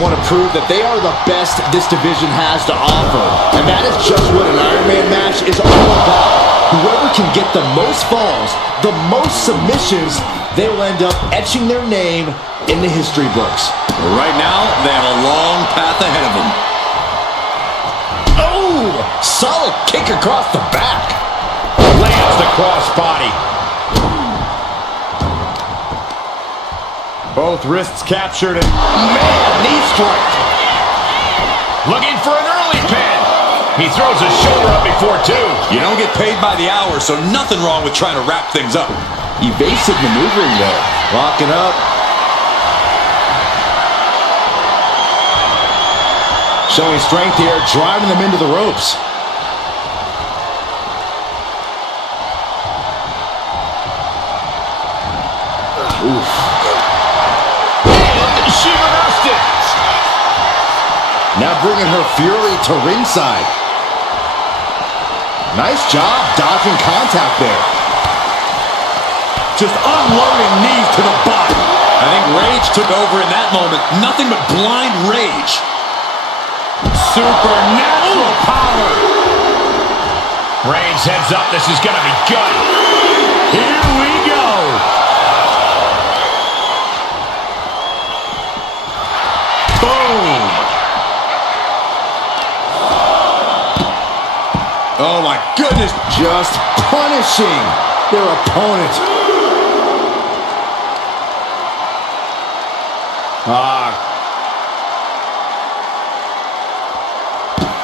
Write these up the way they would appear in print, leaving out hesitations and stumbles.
want to prove that they are the best this division has to offer. And that is just what an Iron Man match is all about. Whoever can get the most falls, the most submissions, they will end up etching their name in the history books. Right now, they have a long path ahead of them. Oh! Solid kick across the back. Lands the crossbody. Both wrists captured and... Man, knee strike. Looking for an early pin. He throws his shoulder up before two. You don't get paid by the hour, so nothing wrong with trying to wrap things up. Evasive maneuvering there. Locking up. Showing strength here, driving them into the ropes. Oof. And she reversed it. Now bringing her fury to ringside. Nice job dodging contact there. Just unloading knees to the body. I think rage took over in that moment. Nothing but blind rage. Supernatural power. Reigns heads up. This is going to be good. Here we go. Boom. Oh, my goodness. Just punishing their opponent.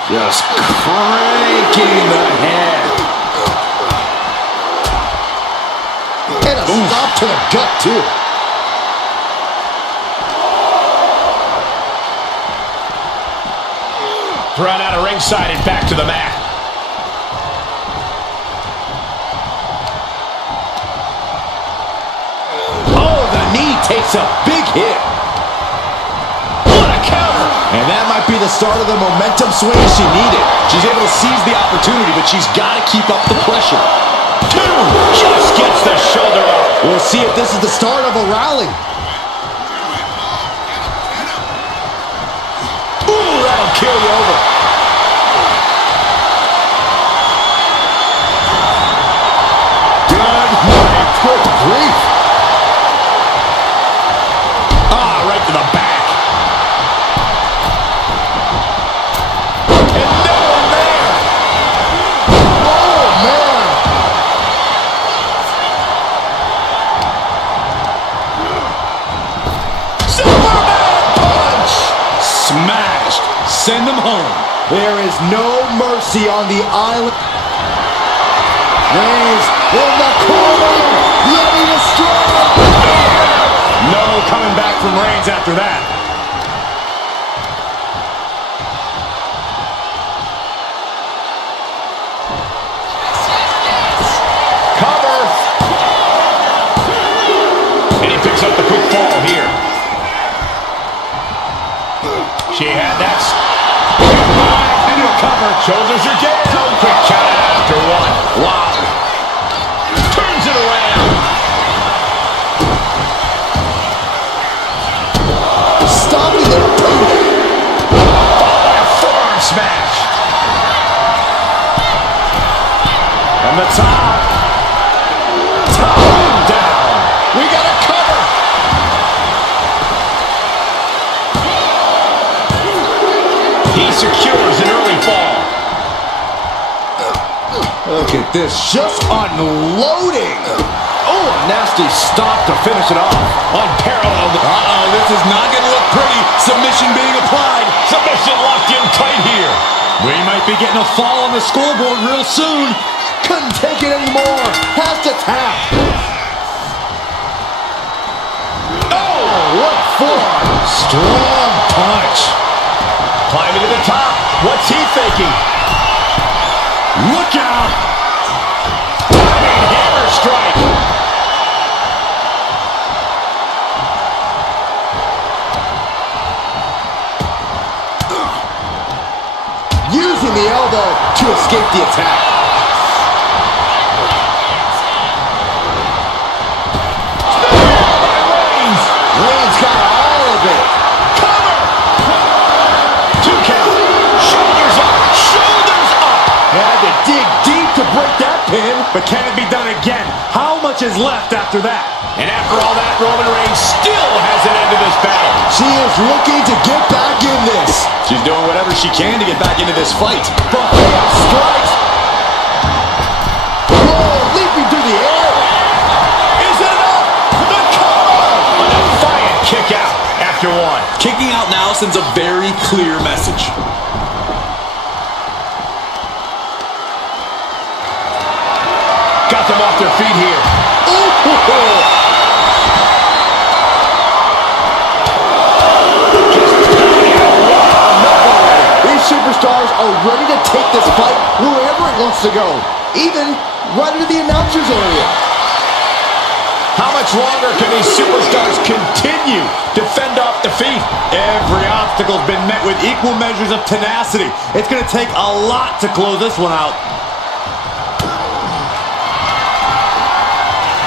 Just cranking the head. And a stop to the gut, too. Thrown out of ringside and back to the mat. Oh, the knee takes a big hit. What a counter. And that might be the start of the momentum swing she needed. She's able to seize the opportunity, but she's got to keep up the pressure. Two. Just gets the shoulder up. We'll see if this is the start of a rally. Ooh, that'll kill you over. Good grief. Right to the back. And no one there. Oh, man. Superman punch. Smashed. Send them home. There is no mercy on the island. Reigns in the corner, ready to strike. No coming back from Reigns after that. Cover. And he picks up the quick fall here. She had that. Into a cover. Shoulders are down. Quick count out after one. Wow. Turns it around. Stopping their opponent. Forearm smash. From the top. Top down. We got a cover. He secures an early fall. Look at this, just unloading. Oh, a nasty stop to finish it off. Unparalleled. Uh-oh, this is not going to look pretty. Submission being applied. Submission locked in tight here. We might be getting a fall on the scoreboard real soon. Couldn't take it anymore. Has to tap. Oh, what for? Strong punch. Climbing to the top. What's he thinking? Look out. Diving hammer strike. Using the elbow to escape the attack. Reigns. Reigns got all of it. Cover. but can it be done again? How much is left after that? And after all that, Roman Reigns still hasn't ended this battle. She is looking to get back in this. She's doing whatever she can to get back into this fight. Buffalo strikes. Whoa, leaping through the air. Is it enough? The cover! A defiant kick out after one. Kicking out now sends a very clear message. Got them off their feet here. These superstars are ready to take this fight wherever it wants to go, even right into the announcer's area. How much longer can these superstars continue to fend off defeat? Every obstacle's been met with equal measures of tenacity. It's going to take a lot to close this one out.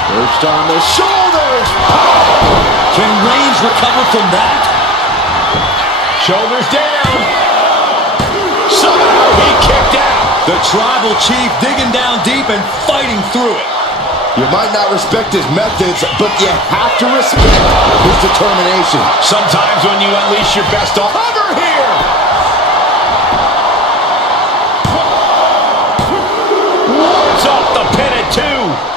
Perched on the shoulders. Can Reigns recover from that? Shoulders down. Somehow he kicked out. The tribal chief digging down deep and fighting through it. You might not respect his methods, but you have to respect his determination. Sometimes when you unleash your best cover here. Wards off the pin at 2.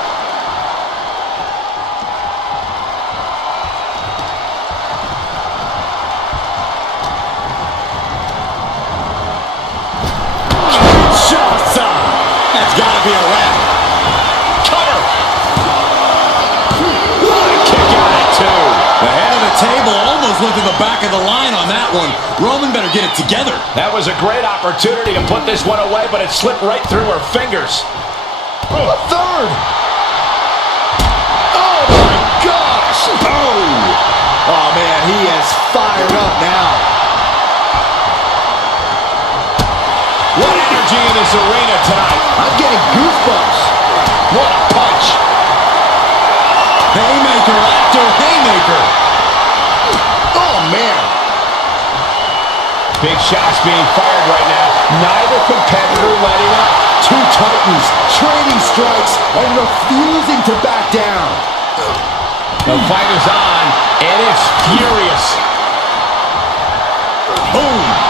That's got to be a wrap. Cover. What a kick out at 2. The head of the table almost went to the back of the line on that one. Roman better get it together. That was a great opportunity to put this one away, but it slipped right through her fingers. A third. Oh, my gosh. Oh, man, he is fired up now. What energy in this arena tonight. I'm getting goosebumps. What a punch. Haymaker after haymaker. Oh, man. Big shots being fired right now. Neither competitor letting up. Two titans trading strikes and refusing to back down. The fight is on, and it's furious. Boom.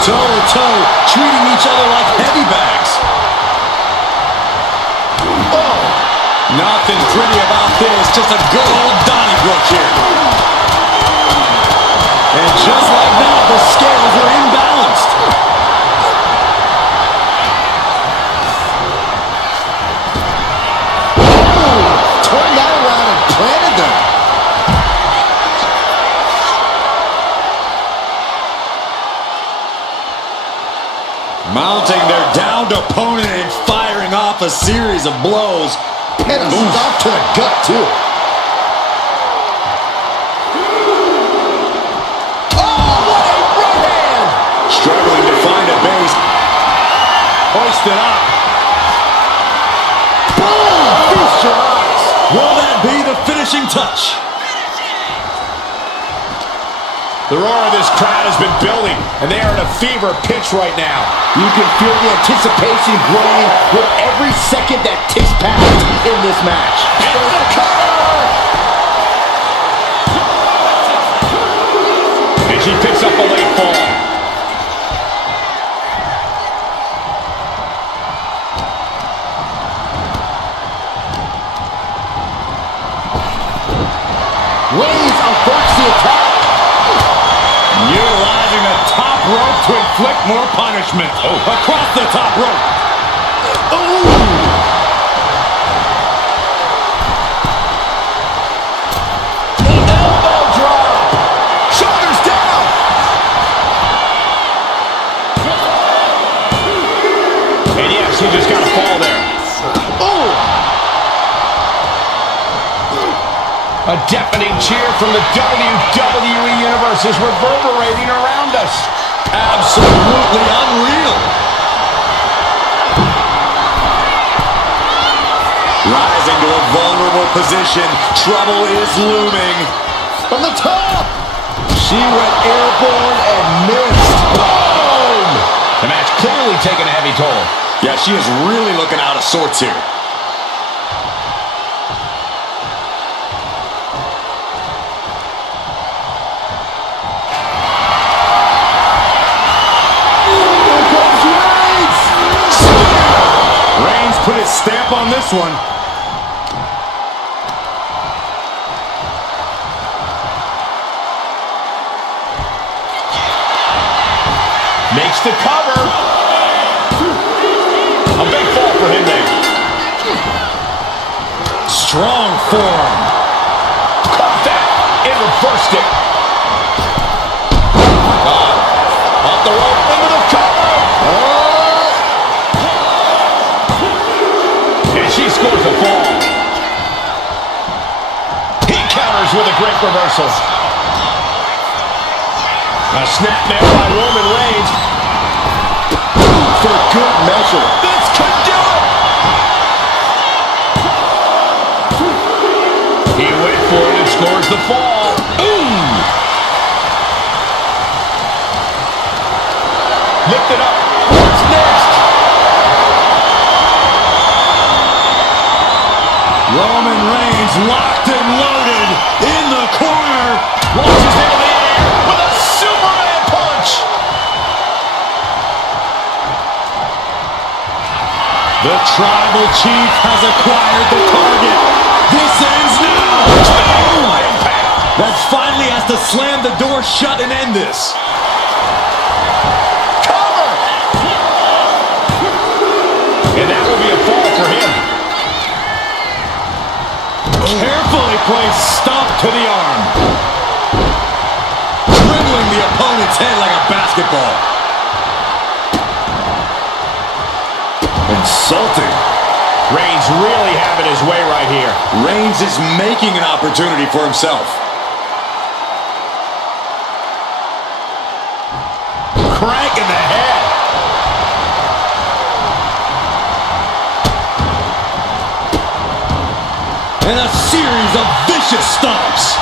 Toe-to-toe, treating each other like heavy bags. Oh. Nothing pretty about this, just a good old Donnybrook here. And just like that, the scales are imbalanced. Turned that around and planted them. Mounting their downed opponent and firing off a series of blows. And a stop to the gut, too. Oh, what a right hand! Struggling to find a base. Hoisted up. Boom! Feast your eyes. Will that be the finishing touch? The roar of this crowd has been building, and they are in a fever pitch right now. You can feel the anticipation growing with every second that ticks past in this match. And the cover! And she picks up a late fall. Reigns averts the attack. Utilizing the top rope to inflict more punishment. Across the top rope. The elbow drop. Shoulders down. And yes, he just got to fall there. A deafening cheer from the WWE Universe is reverberating around us. Absolutely unreal. Rising to a vulnerable position. Trouble is looming. From the top. She went airborne and missed. Boom! The match clearly taking a heavy toll. Yeah, she is really looking out of sorts here. Reigns put his stamp on this one. Makes the cover. A big fall for him there. Strong form. Caught that and reversed it. Off the rope into the cover. And she scores the fall. He counters with a great reversal. A snapmare by Roman Reigns. For good measure. This could do it. He went for it and scores the fall. Ooh. Lift it up. What's next? Roman Reigns locked and loaded in the corner. Launches into the air with a Superman punch. The tribal chief has acquired the target. This ends now. That finally has to slam the door shut and end this. Cover. And that will be a fall for him. Carefully placed stomp to the arm. Dribbling the opponent's head like a basketball. Insulting. Reigns really having his way right here. Reigns is making an opportunity for himself. Crank in the head. And a series of vicious stomps.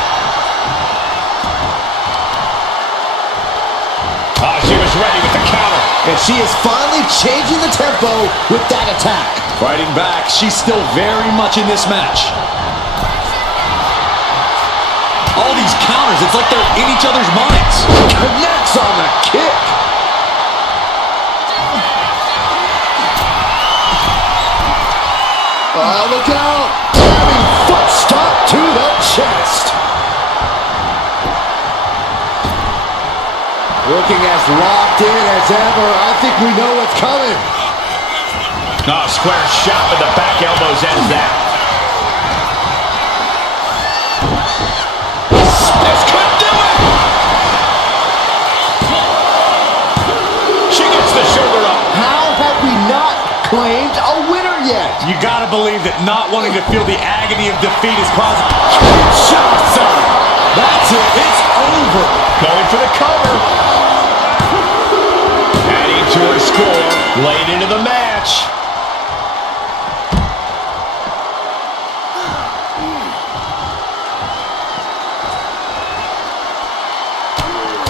She was ready with the counter. And she is finally changing the tempo with that attack. Fighting back, she's still very much in this match. All these counters, it's like they're in each other's minds. Connects on the kick. Oh, look out. Jabbing foot stomp to the chest. Looking as locked in as ever. I think we know what's coming. Oh, square shot with the back elbows ends that. This could do it! She gets the shoulder up. How have we not claimed a winner yet? You gotta believe that not wanting to feel the agony of defeat is causing... Shots up! That's it, it's over! Going for the cover. Adding to her score late into the match.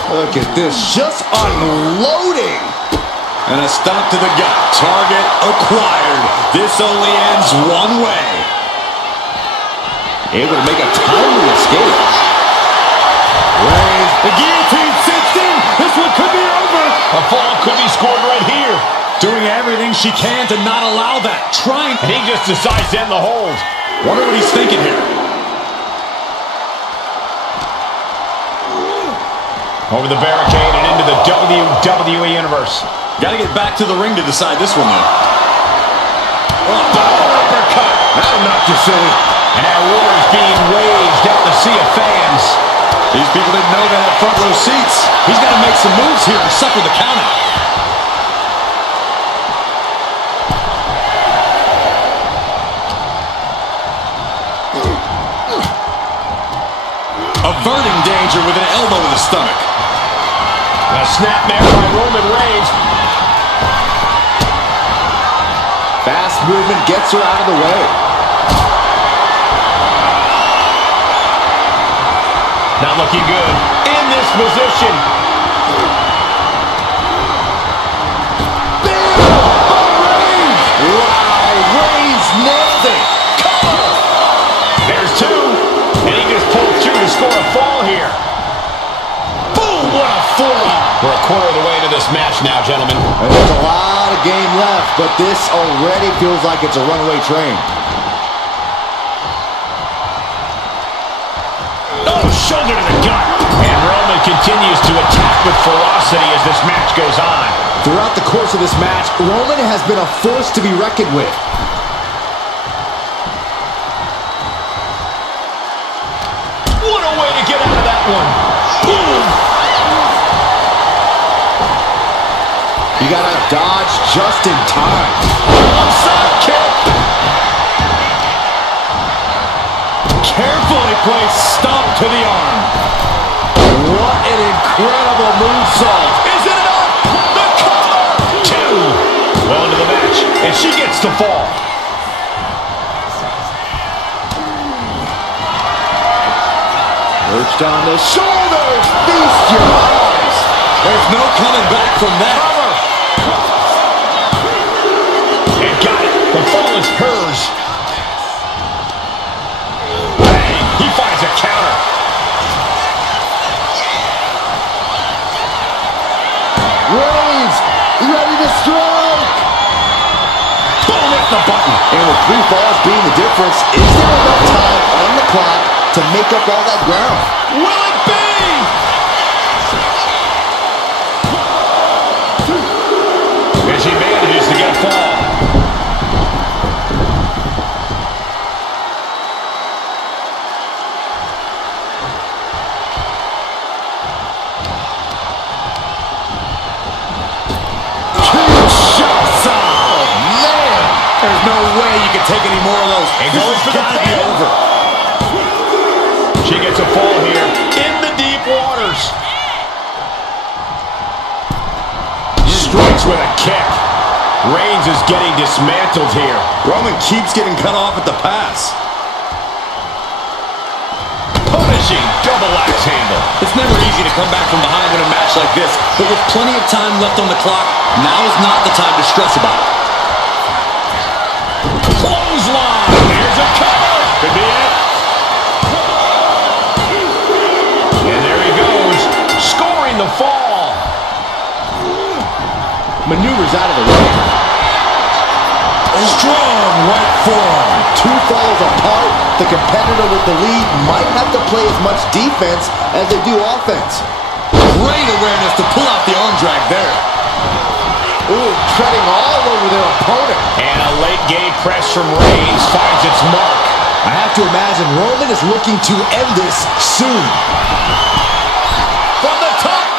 Look at this, just unloading. And a stomp to the gut. Target acquired. This only ends one way. Able to make a timely escape. Reigns, the guillotine sits in. This one could be over. A fall could be scored right here. Doing everything she can to not allow that. Trying. And he just decides to end the hold. Wonder what he's thinking here. Over the barricade and into the WWE Universe. Got to get back to the ring to decide this one, though. Double uppercut. That'll knock you silly. And that war is being waged out the sea of fans. These people didn't know they had front row seats. He's got to make some moves here and suffer the count out. Averting danger with an elbow to the stomach. A snapmare by Roman Reigns. Fast movement gets her out of the way. Not looking good in this position. Bam! By Reigns! forearm. We're a quarter of the way into this match now, gentlemen. And there's a lot of game left, but this already feels like it's a runaway train. Oh, shoulder to the gut. And Roman continues to attack with ferocity as this match goes on. Throughout the course of this match, Roman has been a force to be reckoned with. What a way to get out of that one. Boom. You gotta dodge just in time. Onside kick. Carefully placed stomp to the arm. What an incredible moonsault. Is it enough? The cover. 2. Well into the match, and she gets the fall. Perched on the shoulders. Feast your eyes. There's no coming back from that. And got it. The fall is hers. Bang. He finds a counter. Reigns, ready to strike. Boom, hit the button. And with 3 falls being the difference, is there enough time on the clock to make up all that ground? Will it be? And she manages to get a fall. There's no way you can take any more of those. And goes for the pin. over. She gets a fall here in the deep waters. Strikes with a kick. Reigns is getting dismantled here. Roman keeps getting cut off at the pass. Punishing double axe handle. It's never easy to come back from behind in a match like this, but with plenty of time left on the clock, now is not the time to stress about it. Clothesline. Here's a cover. Could be it. And there he goes, scoring the fall. Maneuvers out of the way. Strong right forearm. 2 falls apart, the competitor with the lead might have to play as much defense as they do offense. Great awareness to pull out the arm drag there. Ooh, treading all over their opponent. And a late game press from Reigns finds its mark. I have to imagine Roman is looking to end this soon. From the top.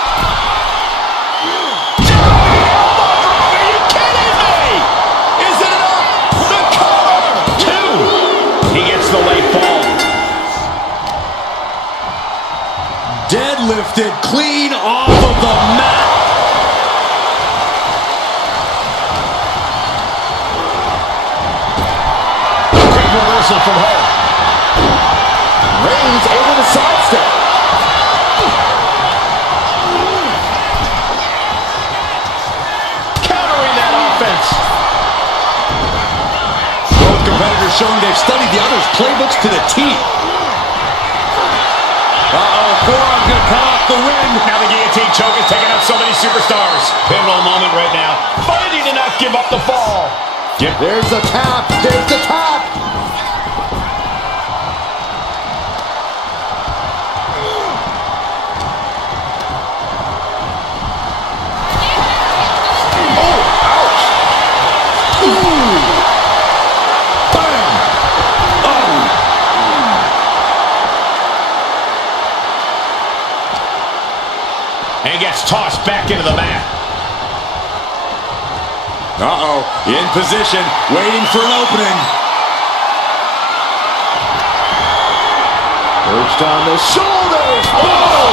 Giant elbow drop. Are you kidding me? Is it enough? The cover. 2. He gets the late fall. Deadlifted clean off of the mat. Quick reversal from her. Reigns able to sidestep. Countering that offense. Both competitors showing they've studied the other's playbooks to the T. Uh-oh, forearm's gonna cut off the win. Now the guillotine choke is taking out so many superstars. Pivotal moment right now. Fighting to not give up the fall. There's the tap. There's the tap. Oh, ouch. Ooh. Bam. Oh. And gets tossed back into the mat. Uh-oh, in position, waiting for an opening. Perched on the shoulders. Boom!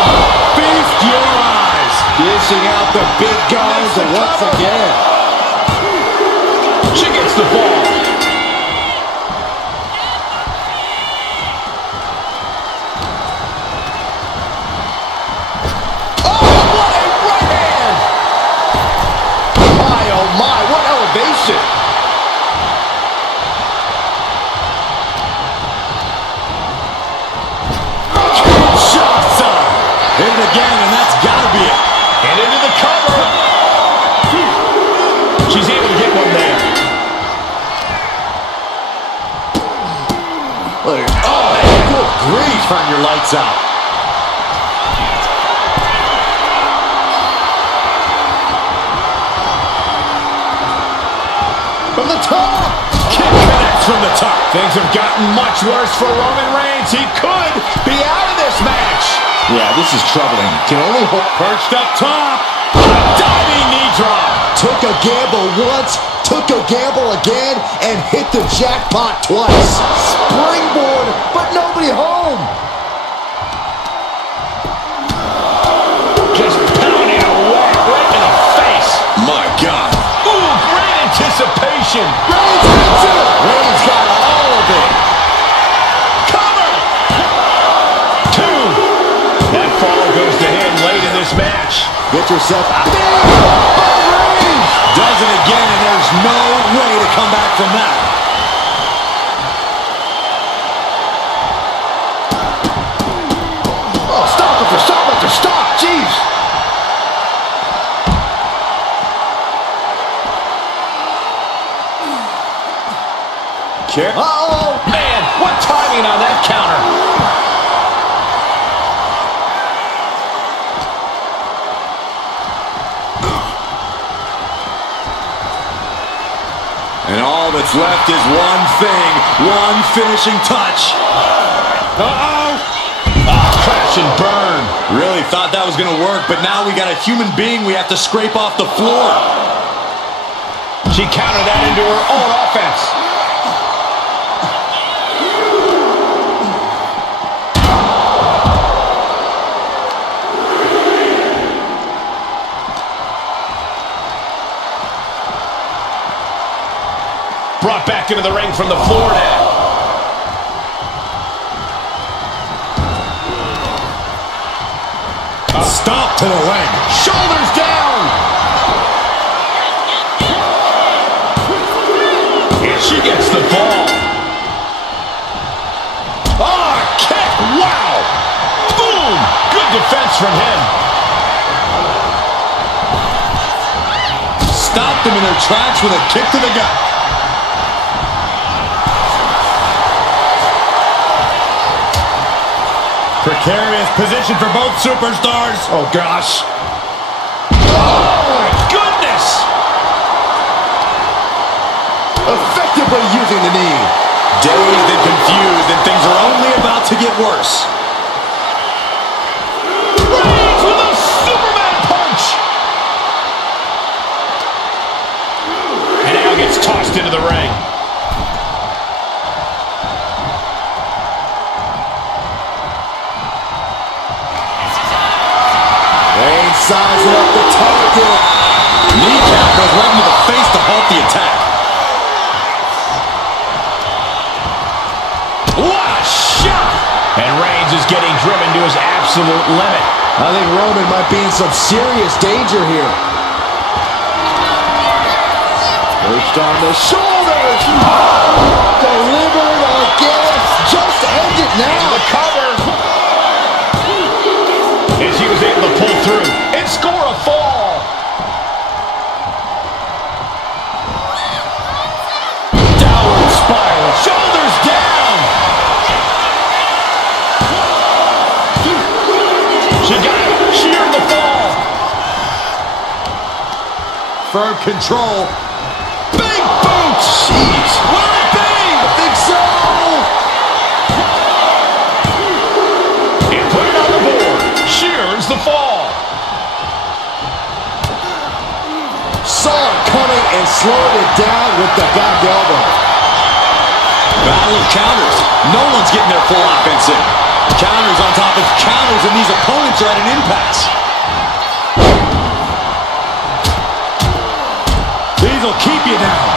Feast your eyes. Dishing out the big guns once again. She gets the ball. Oh, what a right hand! My, oh my, what elevation! Kinshasa. Hit it again, and that's gotta be it. turn your lights out. From the top! Kick connects from the top. Things have gotten much worse for Roman Reigns. He could be out of this match. Yeah, this is troubling. Can only hope. Perched up top. Diving knee drop. Took a gamble once, took a gamble again, and hit the jackpot twice. Springboard, but nobody home. Just pounding away right in the face. My God. Ooh, great anticipation. Reigns hits it. Reigns got all of it. Cover. 2. That fall goes to him late in this match. Get yourself out there. Does it again, and there's no way to come back from that. Oh, stop after stop after stop. Jeez. Uh-oh. Man, what timing on that counter. And all that's left is one thing, one finishing touch. Uh-oh. Crash and burn. Really thought that was going to work, but now we got a human being we have to scrape off the floor. She countered that into her own offense. Brought back into the ring from the floor now. Stop to the leg. Shoulders down. And she gets the ball. Oh, kick. Wow. Boom. Good defense from him. Stopped them in their tracks with a kick to the gut. Precarious position for both superstars. Oh, gosh. Oh, my goodness. Effectively using the knee. Dazed and confused, and things are only about to get worse. Reigns with a Superman punch. And now gets tossed into the ring. Sizing up the target. Kneecap goes right into the face to halt the attack. What a shot! And Reigns is getting driven to his absolute limit. I think Roman might be in some serious danger here. Perched on the shoulders. Delivered again. Just end it now. The cover. And she was able to pull through and score a fall. Downward spiral. Shoulders down. She got it. She earned the fall. Firm control. Big boot. Jeez. Will it be? I think so. And put it on the board. She earns the fall. Saw it coming and slowed it down with the back elbow. Battle of counters. No one's getting their full offense in. Counters on top of counters, and these opponents are at an impasse. These will keep you down.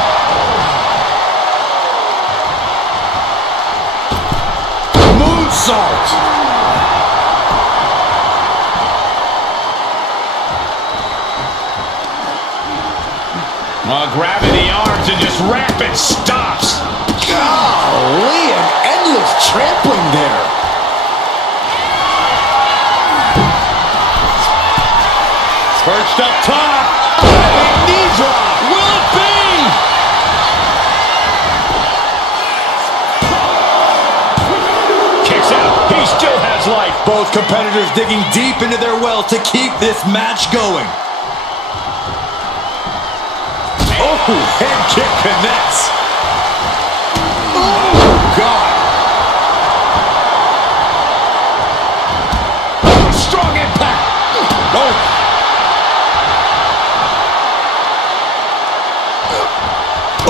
Moonsault. Grabbing the arms and just rapid stops. Golly, an endless trampling there. Perched up top. Big knee drop. Will it be? Kicks out. He's just Both competitors digging deep into their well to keep this match going. Oh, head kick connects. Oh, God. Strong impact. Oh.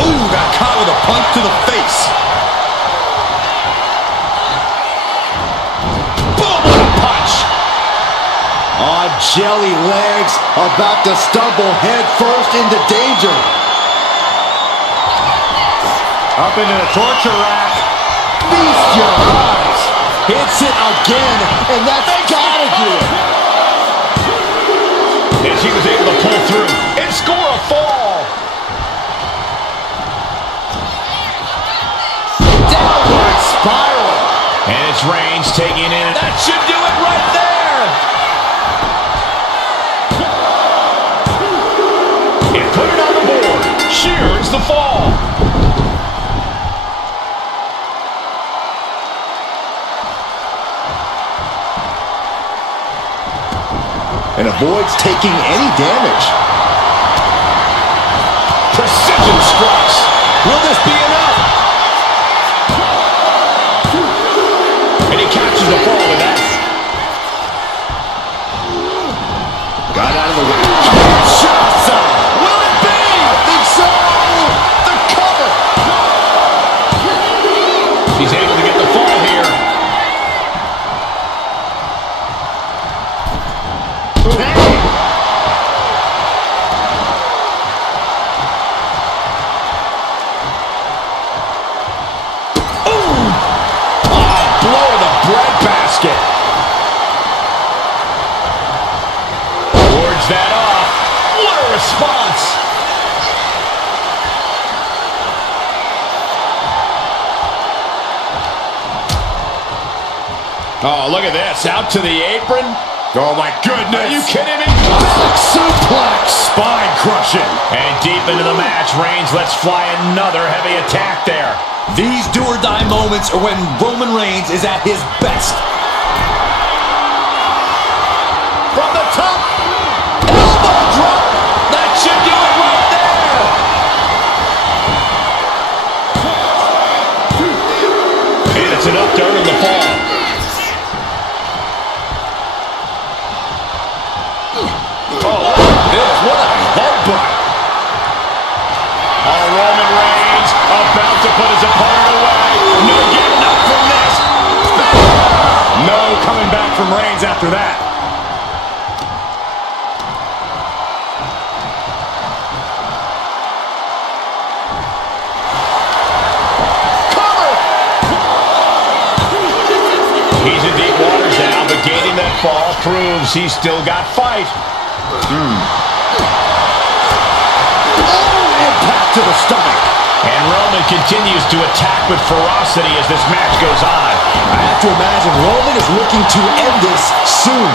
Ooh, got caught with a punch to the face. Boom, what a punch. On jelly legs, about to stumble head first into danger. Up into the torture rack. Feast your eyes. Hits it again, and that's gotta do it. And she was able to pull through and score a fall. Downward spiral. And it's Reigns taking in. That should do it right there. And put it on the board. She earns the fall. And avoids taking any damage. Precision strikes. Will this be enough? And he catches the fall with that. Got out of the way. Kinshasa. Will it be? I think so. The cover. He's able to get the fall here. That off. What a response. Oh, look at this. Out to the apron. Oh, my goodness. Are you kidding me? Back suplex. Spine crushing. And deep into the match, Reigns lets fly another heavy attack there. These do-or-die moments are when Roman Reigns is at his best. From the top. Elbow drop. That should do it right there. And it's enough to earn the fall. Oh, this. What a headbutt. Oh, Roman Reigns about to put his opponent away. No getting up from this. No coming back from Reigns after that. He's in deep waters now, but gaining that fall proves he's still got fight. Impact to the stomach. And Roman continues to attack with ferocity as this match goes on. I have to imagine Roman is looking to end this soon.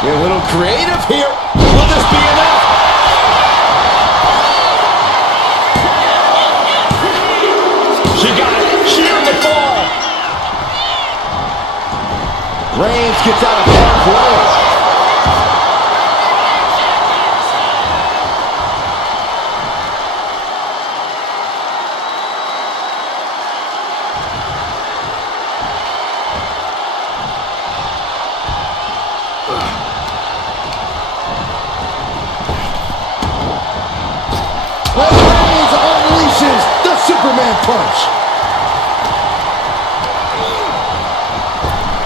Get a little creative here. Will this be enough? She got it. She earned the fall. Reigns gets out of halfway. Reigns unleashes the Superman punch.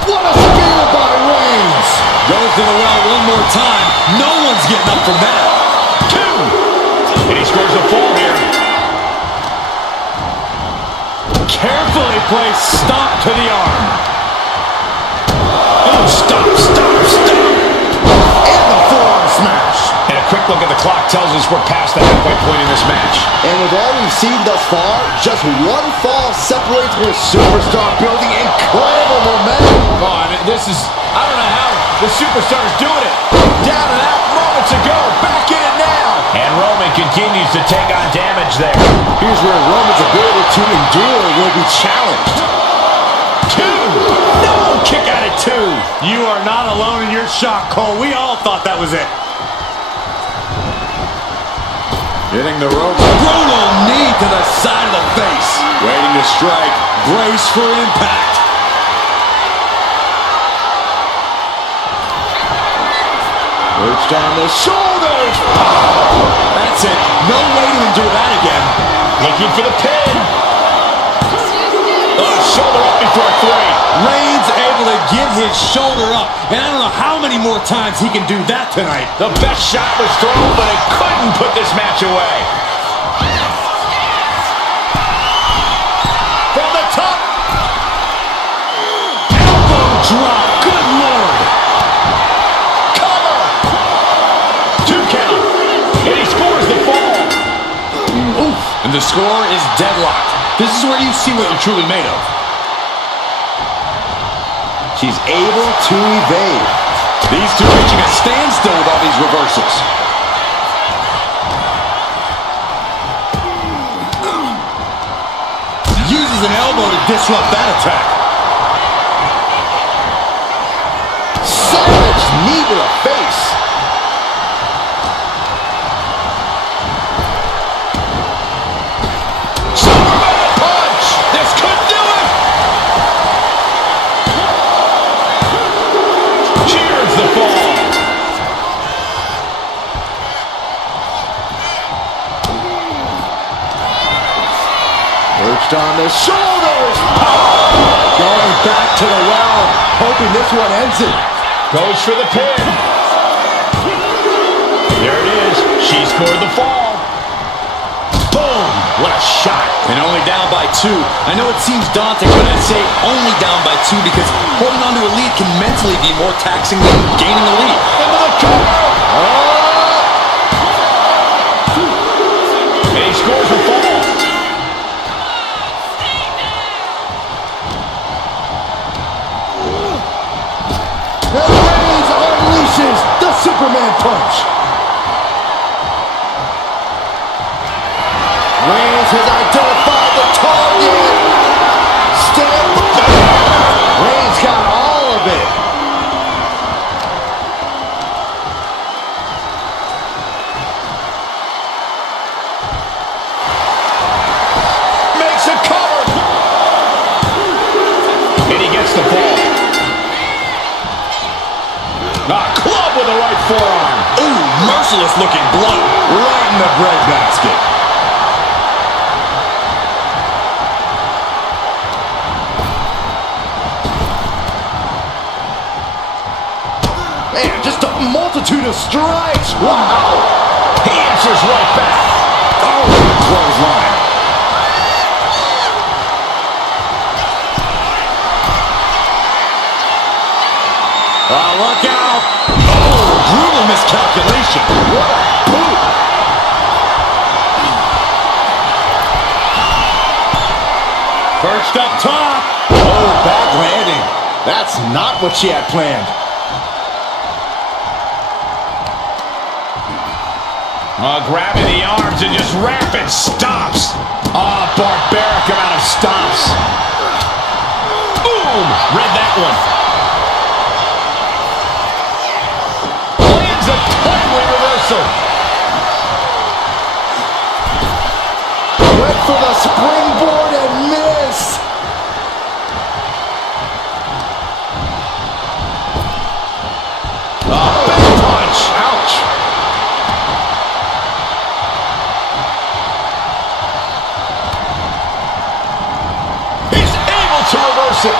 What a spear by Reigns. Goes to the well one more time. No one's getting up from that. 2. And he scores a fall here. Carefully placed stomp to the arm. Oh, stop. And the forearm smash. And a quick look at the clock tells us we're past the halfway point in this match. And with all we've seen thus far, just one fall separates from a superstar building incredible momentum. Oh, and this is, I don't know how the superstar is doing it. Down and out moments ago, back in it now. And Roman continues to take on damage there. Here's where Roman's ability to endure will be challenged. 2. kick out at 2. You are not alone in your shock, Cole. We all thought that was it. Hitting the rope. Brutal knee to the side of the face. Waiting to strike. Brace for impact. Perched on the shoulders. That's it. No way to endure that again. Looking for the pin. Shoulder up before 3. Reigns able to get his shoulder up. And I don't know how many more times he can do that tonight. The best shot was thrown, but it couldn't put this match away. From the top. Elbow drop. Good Lord. Cover. 2 count. And he scores the fall. Oof. And the score is deadlocked. This is where you see what you're truly made of. She's able to evade. These two reaching a standstill with all these reversals. Uses an elbow to disrupt that attack. Savage knee to the face. Superman punch. This could do it. Cheers the fall. Perched on the shoulders. Going back to the well, hoping this one ends it. Goes for the pin. There it is. She scored the fall. Boom! What a shot. And only down by 2. I know it seems daunting, but I'd say only down by 2 because holding on to a lead can mentally be more taxing than gaining a lead. Into the cover. And he scores the fall. And Reigns unleashes the Superman punch. Reigns has identified the target. Stand back. Reigns got all of it. Makes a cover. And he gets the fall. Club with the right forearm. Ooh, merciless looking blow. Right in the breadbasket. Man, just a multitude of strikes. Wow. He answers right back. Oh, clothesline. Look out. Oh, brutal miscalculation. What a boot. Perched up top. Oh, bad landing. That's not what she had planned. Grabbing the arms and just rapid stops. Barbaric amount of stops. Boom! Read that one. Lands a timely reversal. Went for the springboard and missed. Big punch. Ouch. He's able to reverse it.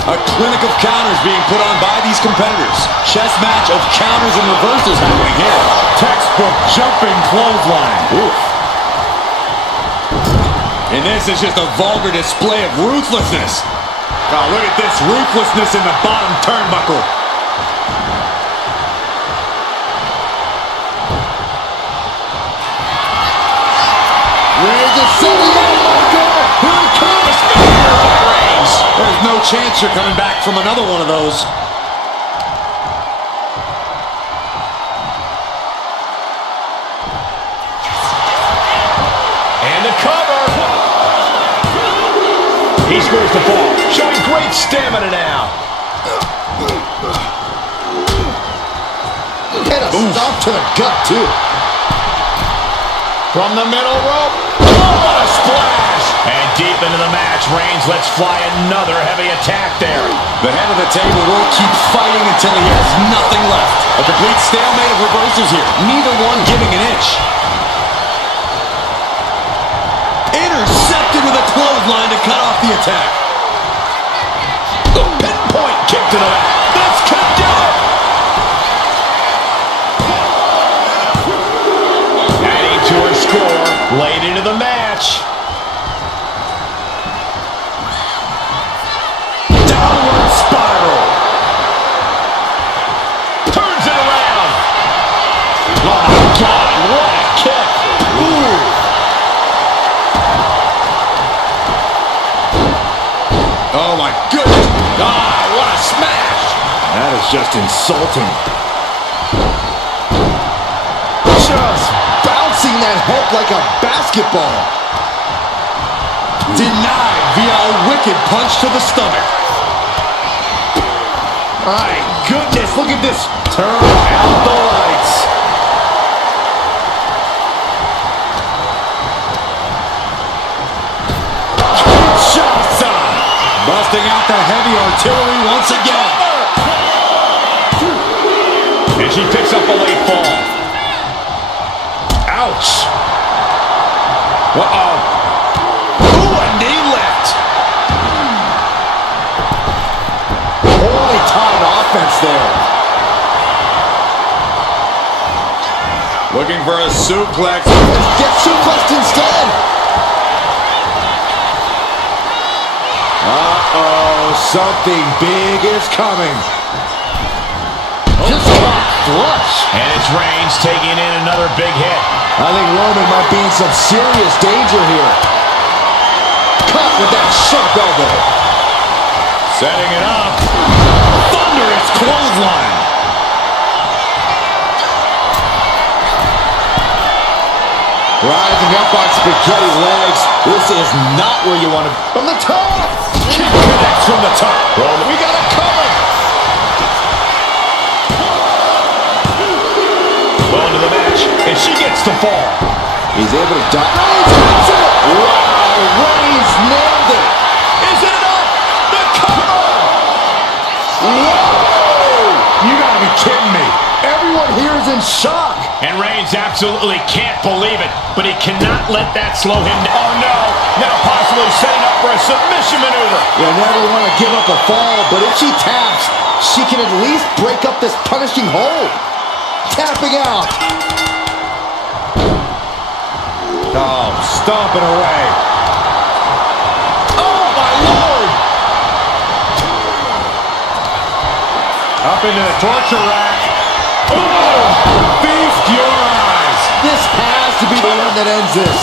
A clinic of counters being put on by these competitors. Chess match of counters and reversals happening here. Textbook jumping clothesline. Oof. And this is just a vulgar display of ruthlessness. Oh, look at this ruthlessness in the bottom turnbuckle. Reigns is setting up, Michael. Here it comes. Reigns. There's no chance you're coming back from another one of those. And the cover. He scores the fall, showing Great stamina now. And a stop to the gut, too. From the middle rope. Oh, what a splash. And deep into the match, Reigns lets fly another heavy attack there. The head of the table will keep fighting until he has nothing left. A complete stalemate of reversals here. Neither one giving an inch. Intercepted with a clothesline to cut off the attack. The pinpoint kick to the back. This could do it. Adding to her score late into the match. Downward spiral. Turns it around. Oh my God, what a kick. Ooh. Oh my goodness. Ah, what a smash. That is just insulting. Just bouncing that head like a basketball. Denied via a wicked punch to the stomach. My goodness, look at this. Turn out the lights. Kinshasa. Busting out the heavy artillery once again. And she picks up a late fall. Ouch. Uh-oh. Ooh, a knee lift. Holy timed offense there. Looking for a suplex. Get suplexed instead. Uh-oh, something big is coming. Just got flush. And it's Reigns taking in another big hit. I think Roman might be in some serious danger here. Cut with that sharp elbow. Setting it up. Thunderous clothesline. Rising up on spaghetti legs. This is not where you want to... From the top! Kick connects from the top. Roman, we got it covered! Well into the match, and she gets the fall. He's able to dive. Reigns hits it! Wow, Reigns nailed it! Is it enough? The cover! Whoa! You gotta be kidding me. Everyone here is in shock. And Reigns absolutely can't believe it, but he cannot let that slow him down. Oh no, now possibly setting up for a submission maneuver. You never want to give up a fall, but if she taps, she can at least break up this punishing hold. Tapping out. Oh, stomping away. Oh my Lord! Up into the torture rack. Oh, feast your eyes. This has to be the one that ends this.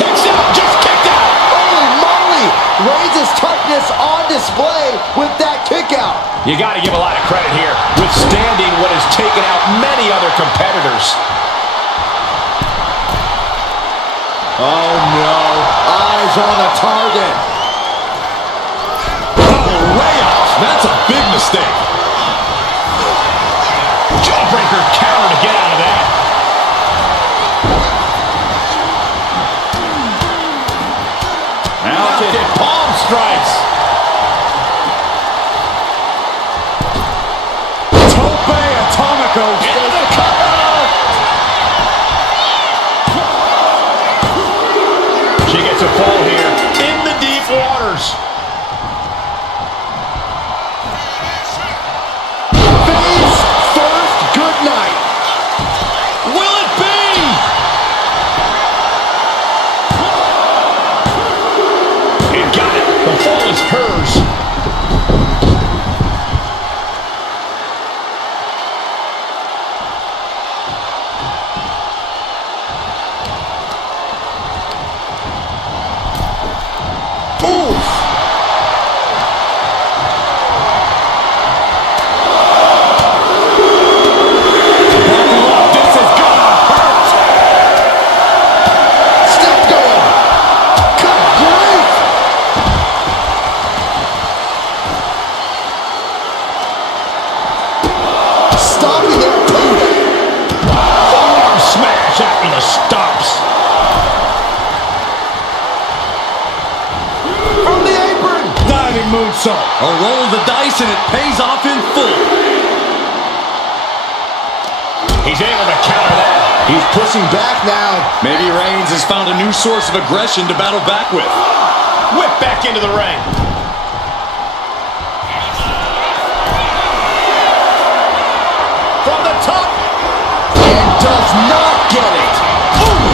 Kicks out, just kicked out. Holy moly! Reigns' toughness on display with that kick out. You gotta give a lot of credit here, withstanding what has taken out many other competitors. Oh no, eyes on the target. Oh, layoff. That's a big mistake. Jawbreaker counter to get out of that. Mounted palm strikes. Tope Atomico. Into the cover. She gets a fall here in the deep waters. moonsault. A roll of the dice, and it pays off in full. He's able to counter that. He's pushing back now. Maybe Reigns has found a new source of aggression to battle back with. Whip back into the ring. From the top. And does not get it. Ooh.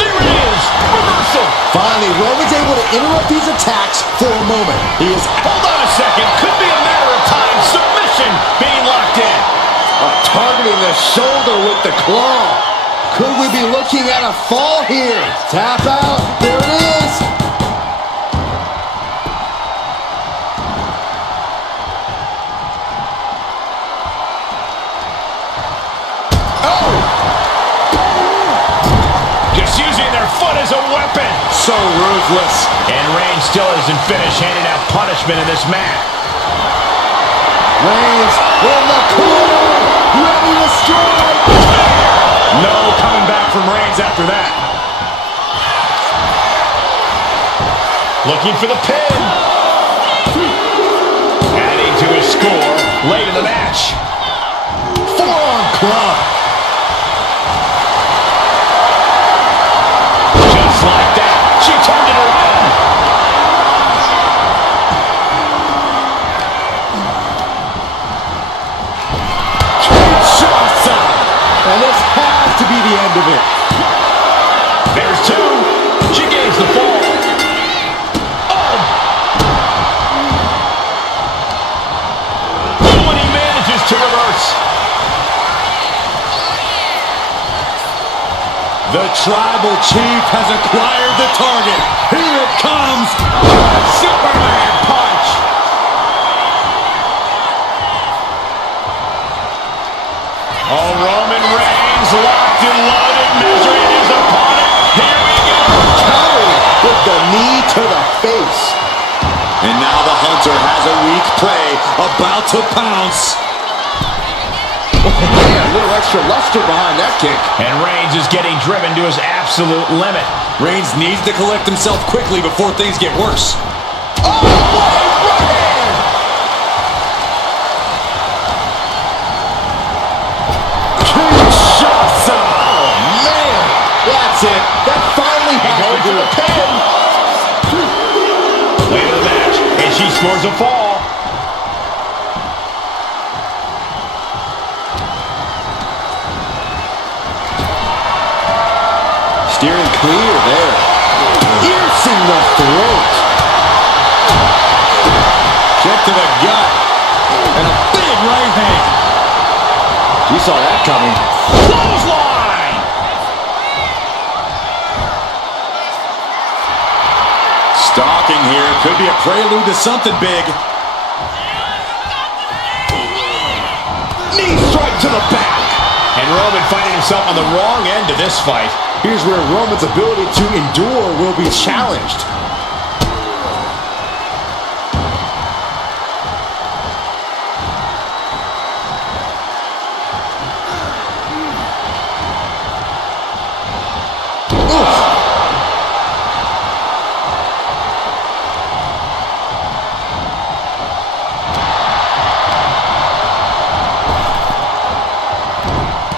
There it is. Reversal. Finally, Roman's able to interrupt these attacks for a moment. He is... Hold on a second. Could be a matter of time. Submission being locked in. targeting the shoulder with the claw. Could we be looking at a fall here? Tap out. There it is. Oh! Just using their foot as a weapon. So ruthless. And Reigns still isn't finished handing out punishment in this match. Reigns in the corner, ready to strike. No coming back from Reigns after that. Looking for the pin. Adding to his score late in the match. Forearm club. Just like that, she turned it around. And this has to be the end of it. There's two. She gains the fall. Oh! When he manages to reverse. The Tribal Chief has acquired the target. Here it comes. Superman punch. Oh, Roman Reigns locked and loaded, measuring his opponent. Here we go. Countering with the knee to the face. And now the Hunter has a weak prey about to pounce. Man, a little extra luster behind that kick. And Reigns is getting driven to his absolute limit. Reigns needs to collect himself quickly before things get worse. Oh, what a right hand! Kinshasa! Oh, man. That's it. That finally Going happened. for the pin. Late in the match, and she scores a fall. Steering clear there. Piercing the throat. Check to the gut. And a big right hand. You saw that coming. Clothesline! Stalking here. Could be a prelude to something big. Knee strike to the back. And Roman finding himself on the wrong end of this fight. Here's where Roman's ability to endure will be challenged.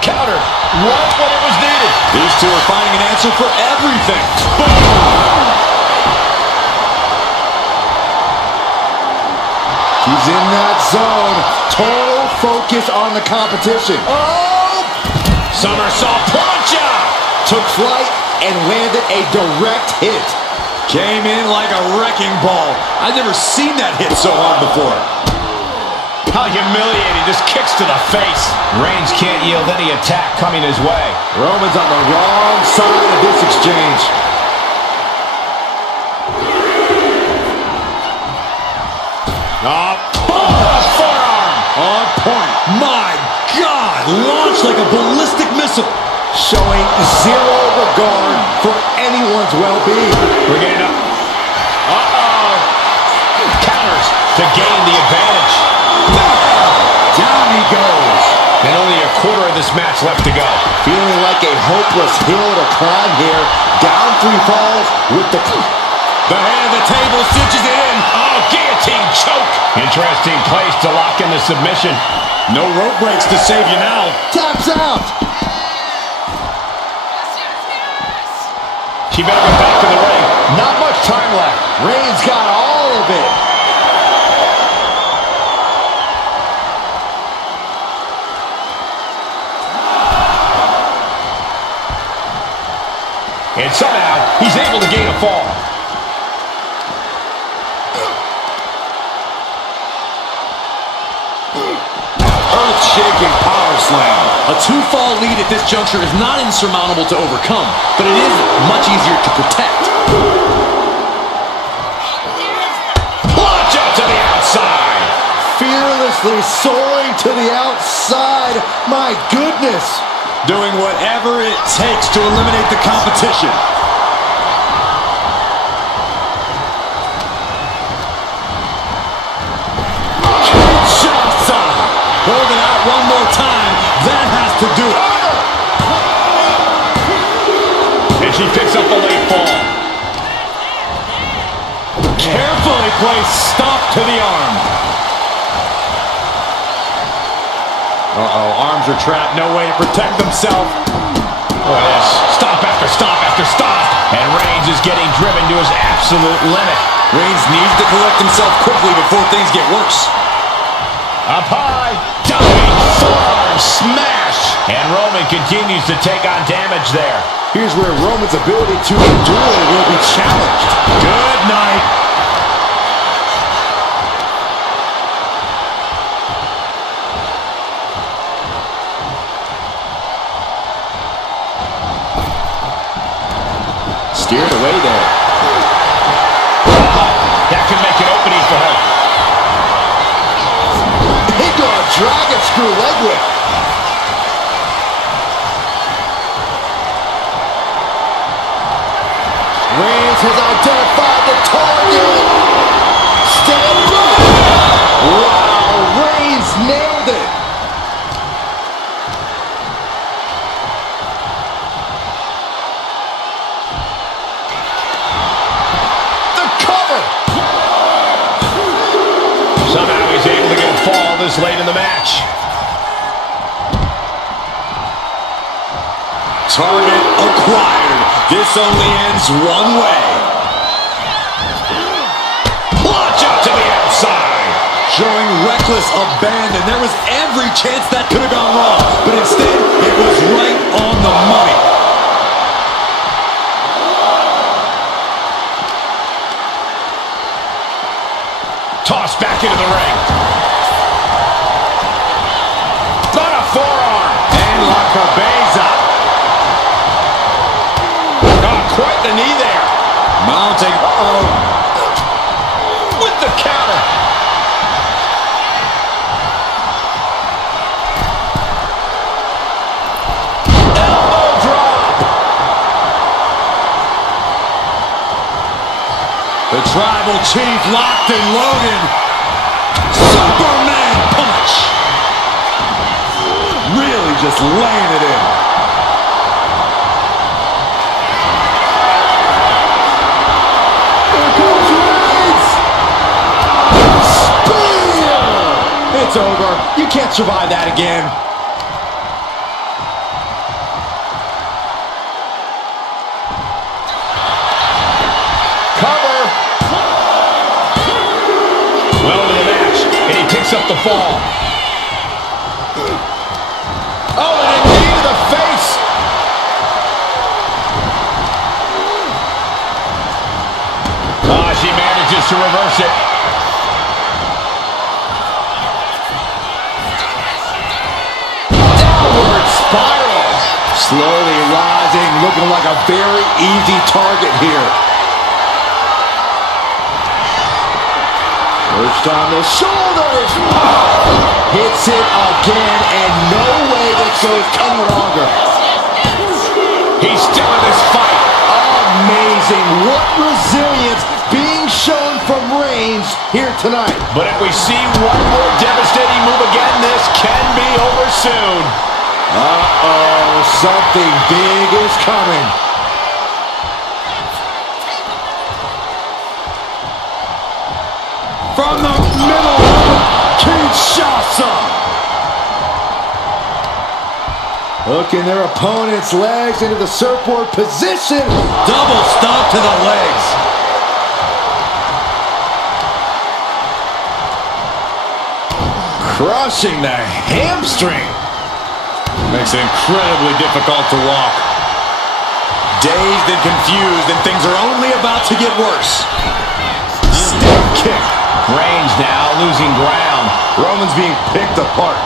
Counter. Right when it was needed. These two are finding an answer for everything. He's in that zone. Total focus on the competition. Oh! Somersault plancha. Took flight and landed a direct hit. Came in like a wrecking ball. I've never seen that hit so hard before. How humiliating. Just kicks to the face. Reigns can't yield any attack coming his way. Roman's on the wrong side of this exchange. Forearm. On point. My God. Launched like a ballistic missile. Showing zero regard for anyone's well-being. We're getting up. Uh-oh. Counters to gain the advantage. Down he goes. And only a quarter of this match left to go. Feeling like a hopeless hill to climb here. Down 3 falls with the... The head of the table stitches it in. Oh, guillotine choke. Interesting place to lock in the submission. No rope breaks to save you now. Taps out. She better get back to the ring. Not much time left. Reigns got all of it. And somehow, he's able to gain a fall. Earth-shaking power slam. A 2-fall lead at this juncture is not insurmountable to overcome, but it is much easier to protect. Launch out to the outside. Fearlessly soaring to the outside. My goodness. Doing whatever it takes to eliminate the competition. Holding out one more time. That has to do it. And she picks up a late fall. Carefully placed stomp to the arm. Uh-oh, arms are trapped. No way to protect themselves. Oh, yes. Stomp after stomp after stomp. And Reigns is getting driven to his absolute limit. Reigns needs to collect himself quickly before things get worse. Up high, diving forearm smash. And Roman continues to take on damage there. Here's where Roman's ability to endure will be challenged. Good night. Steered away there. That could make an opening for her. Dragon screw leg whip. Reigns has identified the target. Stand by. Wow, Reigns nailed it. The cover. Somehow he's able to get a fall this late in the match. Target acquired. This only ends one way. Launch out to the outside. Showing reckless abandon. There was every chance that could have gone wrong, but instead, it was right on the money. Tossed back into the ring. Not a forearm. And La Cabeza. Oh, quite the knee there. Mounting. With the counter. Elbow drop. The tribal chief locked and loaded. Superman punch. Really just laying it in. Here comes Reigns. Spear. It's over. You can't survive that again. Cover. Well into the match, and he picks up the fall. Oh, and a knee to the face. She manages to reverse it. Downward spiral. Slowly rising, looking like a very easy target here. First on the shoulders. Hits it again, and no way this goes any longer. He's still in this fight. Amazing. What resilience being shown from Reigns here tonight. But if we see one more devastating move again, this can be over soon. Uh-oh, something big is coming. From the middle, Kinshasa. Hooking their opponent's legs into the surfboard position. Double stomp to the legs. Crushing the hamstring. Makes it incredibly difficult to walk. Dazed and confused, and things are only about to get worse. Stiff kick. Reigns now losing ground. Roman's being picked apart.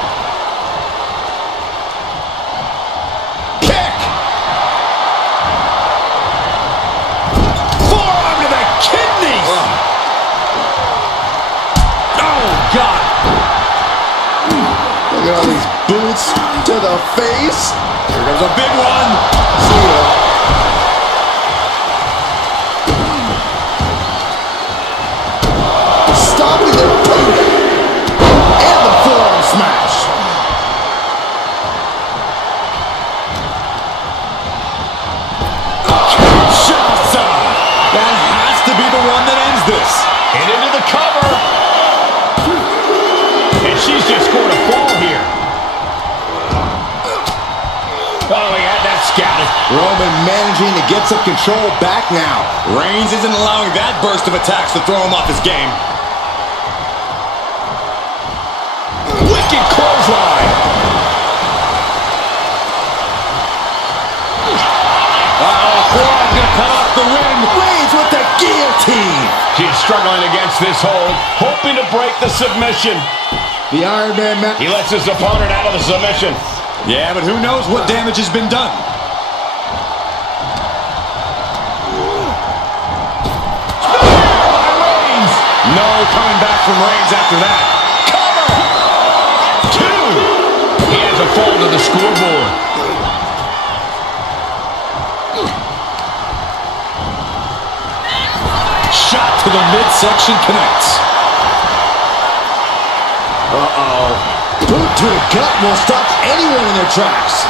Kick! Forearm to the kidneys! Oh, God! Look at all these boots to the face. Here comes a big one. See ya. Stopping the boot. And the forearm smash. Kinshasa. That has to be the one that ends this. And into the cover. And she's just scored a fall here. Oh, he had that scouted. Roman managing to get some control back now. Reigns isn't allowing that burst of attacks to throw him off his game. Wicked clothesline. Uh-oh, forearm gonna cut off the wind. Reigns with the guillotine. She's struggling against this hold, hoping to break the submission. The Iron Man. He lets his opponent out of the submission. Yeah, but who knows what damage has been done. Reigns. No coming back from Reigns after that. Cover. 2. He has a fall to the scoreboard. Shot to the midsection connects. Uh-oh. Boot to the gut will stop anyone in their tracks.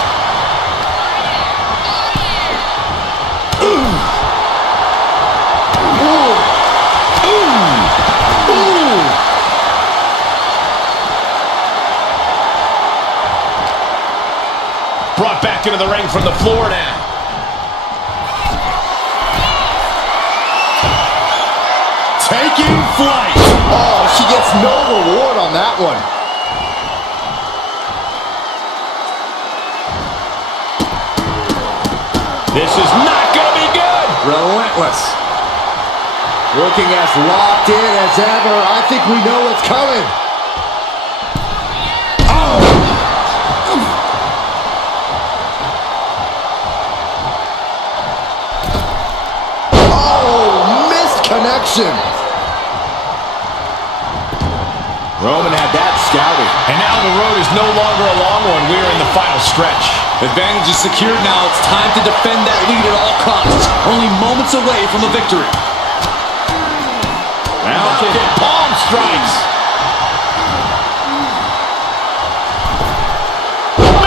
Ooh. Ooh. Ooh. Ooh. Brought back into the ring from the floor now. Taking flight. Oh, she gets no reward on that one. This is not going to be good. Relentless. Looking as locked in as ever. I think we know what's coming. Oh, missed connection. Roman had that scouted. And now the road is no longer a long one. We are in the final stretch. Advantage is secured now. It's time to defend that lead at all costs. Only moments away from a victory. Now palm strikes.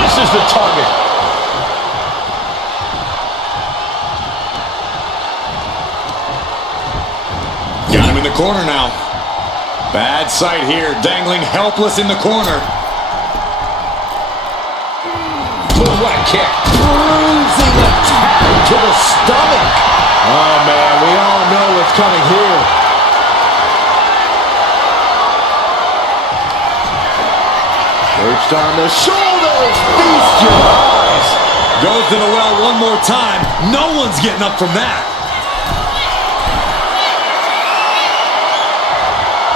Misses the target. Got him in the corner now. Bad sight here, dangling helpless in the corner. Boom, what a kick. Bruising attack to the stomach. Oh, man, we all know what's coming here. Perched on the shoulders. Feast your eyes. Goes to the well one more time. No one's getting up from that.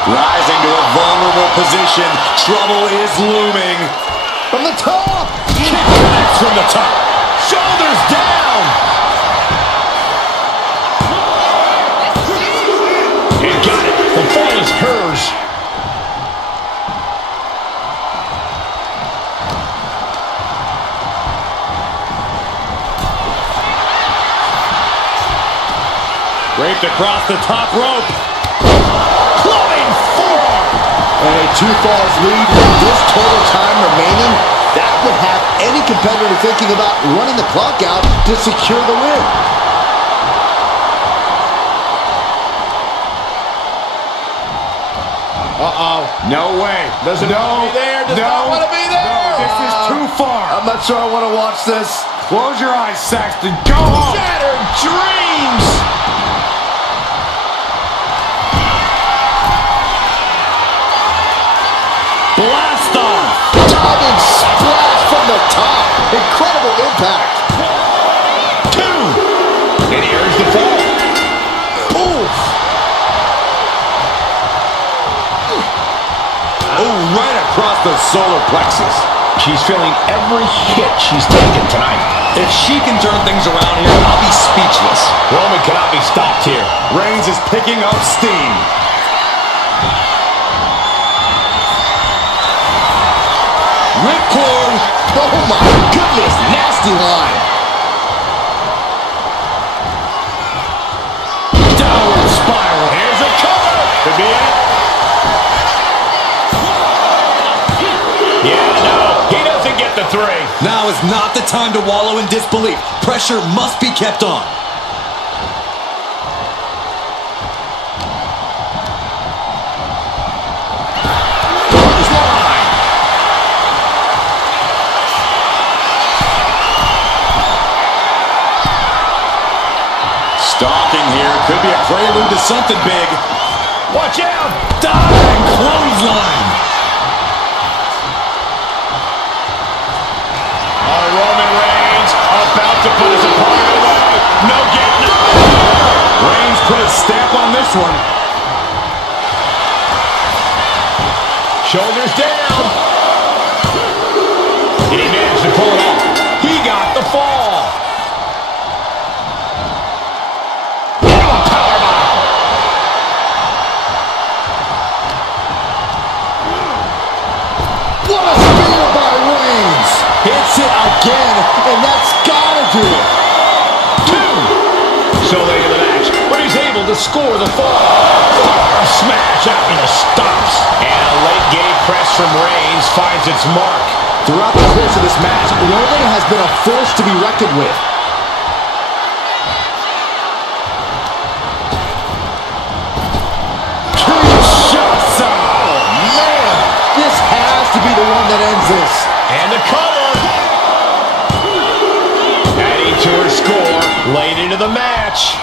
Rising to a vulnerable position. Trouble is looming. From the top. Kick connects from the top. Shoulders down. He got it. The fall is hers. Raped across the top rope. And a 2 falls lead with this total time remaining. That would have any competitor thinking about running the clock out to secure the win. Uh-oh. No way. Doesn't want to be there. Does not want to be there. No, this is too far. I'm not sure I want to watch this. Close your eyes, Saxton. Go home. Shattered dreams. Blast off. Diving splash from the top. Incredible impact. 2. And here's the fall. Oof. Oh, right across the solar plexus. She's feeling every hit she's taken tonight. If she can turn things around here, I'll be speechless. Roman cannot be stopped here. Reigns is picking up steam. Ripcord. Oh my goodness, nasty line. Downward spiral. Here's a cover. Could be it. Yeah, no, he doesn't get the 3. Now is not the time to wallow in disbelief. Pressure must be kept on. Stalking here could be a prelude to something big. Watch out. Diving clothesline. Roman Reigns about to put his opponent away. No getting up. Reigns put a stamp on this one. Shoulders down. And he managed to pull it off. He got the fall. Powerbomb. What a spear by Reigns. Hits it again, and that's gotta do it. 2. So late in the match, but he's able to score the fall. Smash out into stops. And a late game press from Reigns finds its mark. Throughout the course of this match, Roman has been a force to be reckoned with. Kinshasa. Oh man, this has to be the one that ends this. And the cover. Adding to her score late into the match.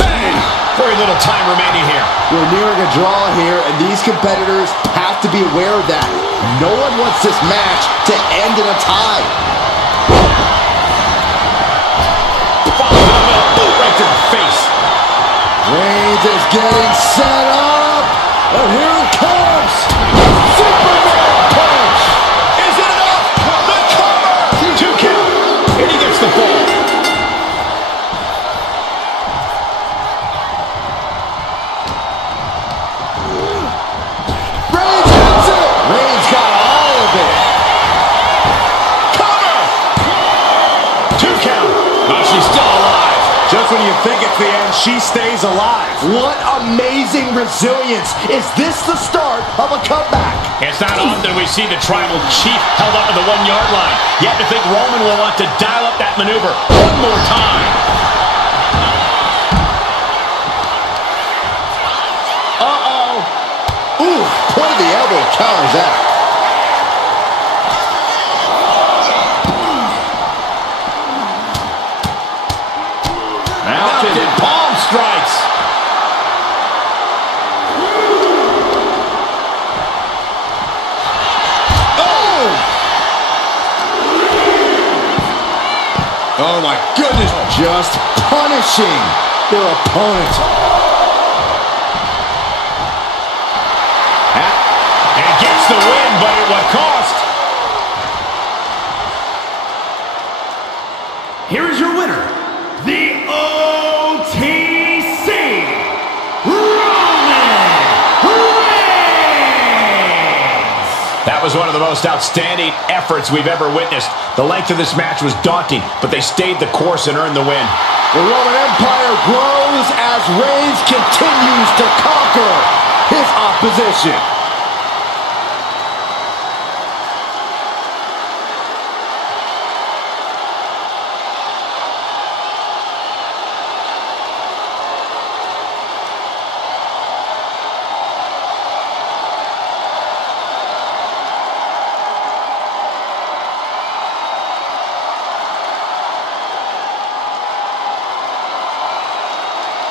Bang! Very little time remaining here. We're nearing a draw here, and these competitors have to be aware of that. No one wants this match to end in a tie. Follows up with a boot right to the face. Reigns is getting set up, and here it comes. Superman punch. Is it enough? The cover! 2 count. And he gets the fall. Reigns hits it. Reigns got all of it. Cover! 2 count. But she's still alive. Just when you think it's the end, she stays alive. What amazing resilience. Is this the start of a comeback? It's not often we see the tribal chief held up at the 1-yard line. You have to think Roman will want to dial up that maneuver one more time. Uh-oh. Ooh, point of the elbow counters that. Mounted palm strikes. Oh my goodness. Just punishing their opponent. And gets the win, but at what cost? Here is your winner, the OTC, Roman Reigns! That was one of the most outstanding efforts we've ever witnessed. The length of this match was daunting, but they stayed the course and earned the win. The Roman Empire grows as Reigns continues to conquer his opposition.